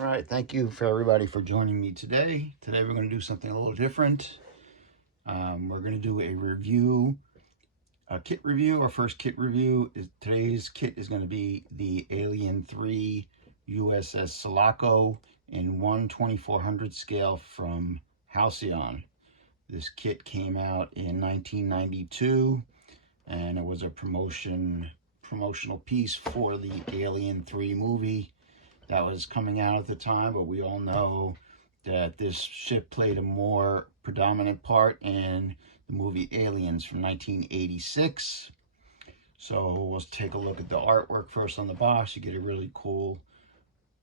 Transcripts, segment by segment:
All right, thank you for everybody for joining me today. Today we're going to do something a little different. We're going to do a review, a kit review. Our first kit review is today's kit is going to be the Alien 3 USS SULACO in 1/2400 scale from Halcyon. This kit came out in 1992, and it was a promotional piece for the Alien 3 movie that was coming out at the time, but we all know that this ship played a more predominant part in the movie Aliens from 1986. So we'll take a look at the artwork first on the box. You get a really cool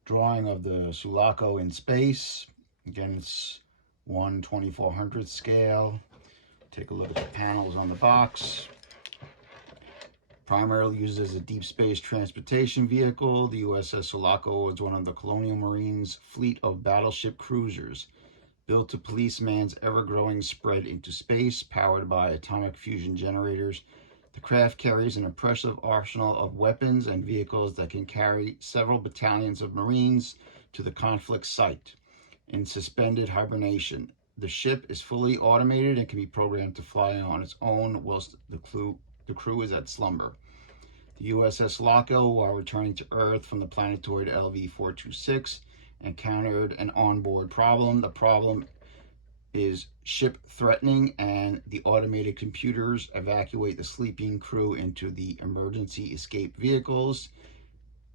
drawing of the SULACO in space. Again, it's 1/2400 scale. Take a look at the panels on the box. Primarily used as a deep space transportation vehicle, the USS SULACO was one of the Colonial Marines' fleet of battleship cruisers. Built to police man's ever-growing spread into space, powered by atomic fusion generators, the craft carries an impressive arsenal of weapons and vehicles that can carry several battalions of Marines to the conflict site. In suspended hibernation, the ship is fully automated and can be programmed to fly on its own whilst the crew is at slumber. The USS SULACO, while returning to Earth from the planetoid LV-426, encountered an onboard problem. The problem is ship threatening, and the automated computers evacuate the sleeping crew into the emergency escape vehicles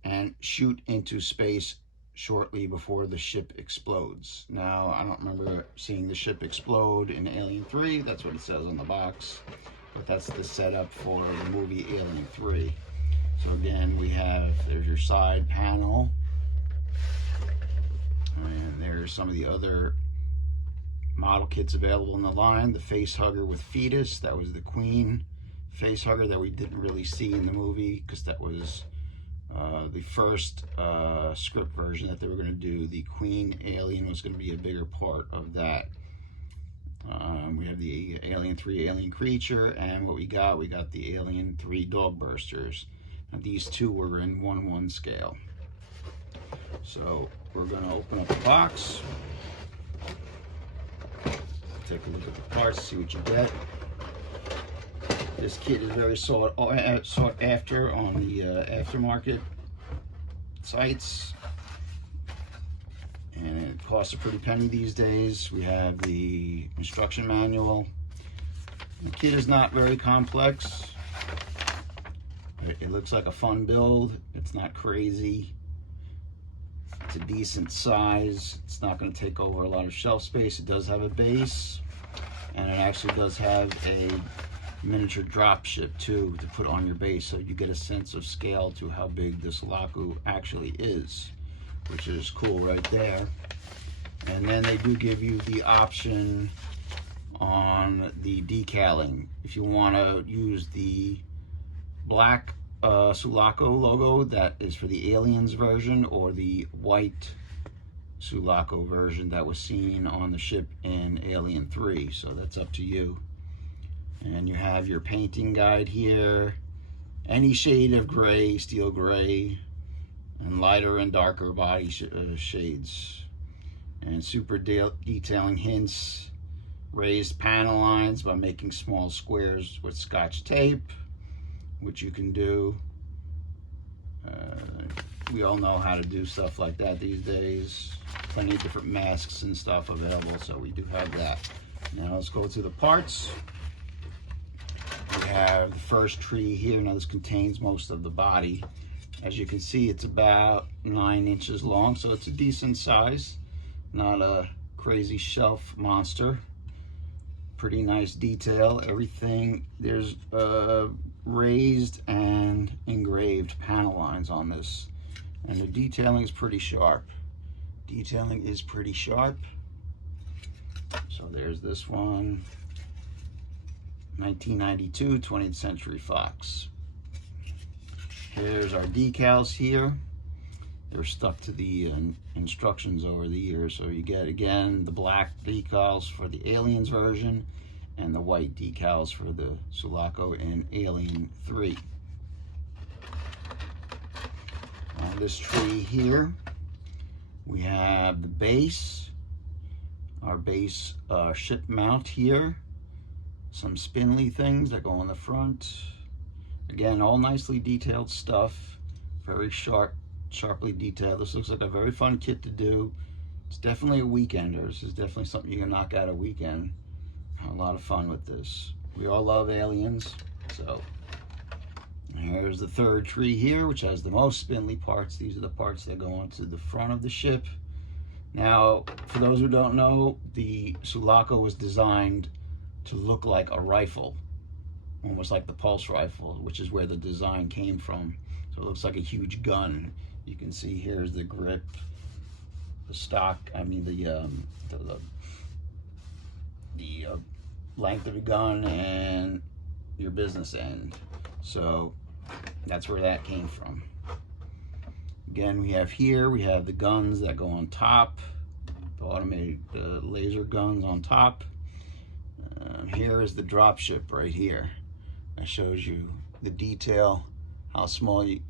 and shoot into space shortly before the ship explodes. Now, I don't remember seeing the ship explode in Alien 3. That's what it says on the box. But that's the setup for the movie Alien 3. So again, there's your side panel. And there's some of the other model kits available in the line. The face hugger with fetus, that was the Queen face hugger that we didn't really see in the movie because that was the first script version that they were going to do. The Queen alien was going to be a bigger part of that. We have the Alien 3 alien creature, and what we got the Alien 3 dog bursters. And these two were in 1/1 scale. So we're going to open up the box, take a look at the parts, see what you get. This kit is very sought after on the aftermarket sites, and it costs a pretty penny these days. We have the instruction manual. The kit is not very complex. It looks like a fun build. It's not crazy. It's a decent size. It's not going to take over a lot of shelf space. It does have a base, and it actually does have a miniature drop ship too to put on your base, so you get a sense of scale to how big this SULACO actually is, which is cool right there. And then they do give you the option on the decaling. If you want to use the black SULACO logo, that is for the Aliens version, or the white SULACO version that was seen on the ship in Alien 3. So that's up to you. And you have your painting guide here. Any shade of gray, steel gray, and lighter and darker body shades. And super detailing hints. Raised panel lines by making small squares with Scotch tape, which you can do. We all know how to do stuff like that these days. Plenty of different masks and stuff available, so we do have that. Now let's go to the parts. We have the first tree here. Now this contains most of the body. As you can see, it's about 9 inches long, so it's a decent size. Not a crazy shelf monster. Pretty nice detail. Everything, there's raised and engraved panel lines on this, and the detailing is pretty sharp. Detailing is pretty sharp. So there's this one, 1992 20th Century Fox. Here's our decals here. They're stuck to the instructions over the years, so you get, again, the black decals for the Aliens version and the white decals for the SULACO in Alien 3. On this tree here, We have the base, our base ship mount here, some spindly things that go on the front. Again, all nicely detailed stuff, very sharply detailed. This looks like a very fun kit to do. It's definitely a weekender. This is definitely something you can knock out a weekend. Have a lot of fun with this. We all love aliens, so here's the third tree here, which has the most spindly parts. These are the parts that go onto the front of the ship. Now, for those who don't know, the SULACO was designed to look like a rifle, almost like the pulse rifle, which is where the design came from. So it looks like a huge gun. You can see here's the grip, the stock, I mean the length of the gun and your business end. So that's where that came from. Again, we have the guns that go on top, the automated laser guns on top. Here is the drop ship right here. That shows you the detail, how small the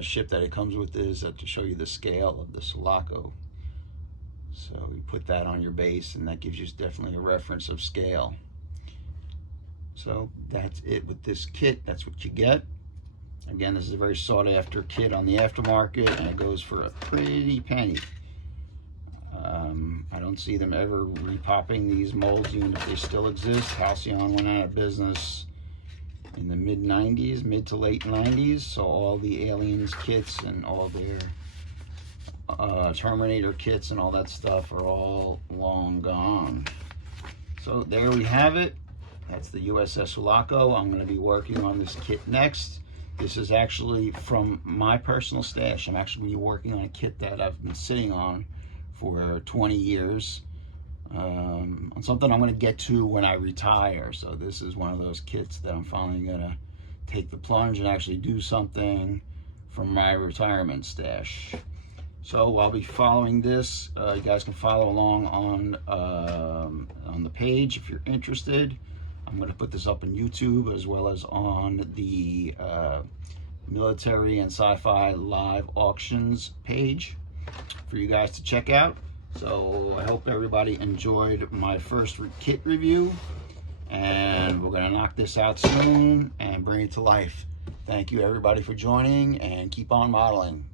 ship that it comes with is, to show you the scale of the SULACO. So you put that on your base, and that gives you definitely a reference of scale. So that's it with this kit. That's what you get. Again, this is a very sought after kit on the aftermarket, and it goes for a pretty penny. I don't see them ever repopping these molds, even if they still exist. Halcyon went out of business in the mid-90s, mid to late 90s, so all the aliens kits and all their Terminator kits and all that stuff are all long gone. So there we have it. That's the USS SULACO. I'm going to be working on this kit next. This is actually from my personal stash. I'm actually working on a kit that I've been sitting on for 20 years, on something I'm going to get to when I retire. So this is one of those kits that I'm finally going to take the plunge and actually do something from my retirement stash. So I'll be following this. You guys can follow along on the page if you're interested. I'm going to put this up on YouTube as well as on the military and sci-fi live auctions page for you guys to check out. So I hope everybody enjoyed my first kit review, and we're going to knock this out soon and bring it to life. Thank you everybody for joining, and keep on modeling.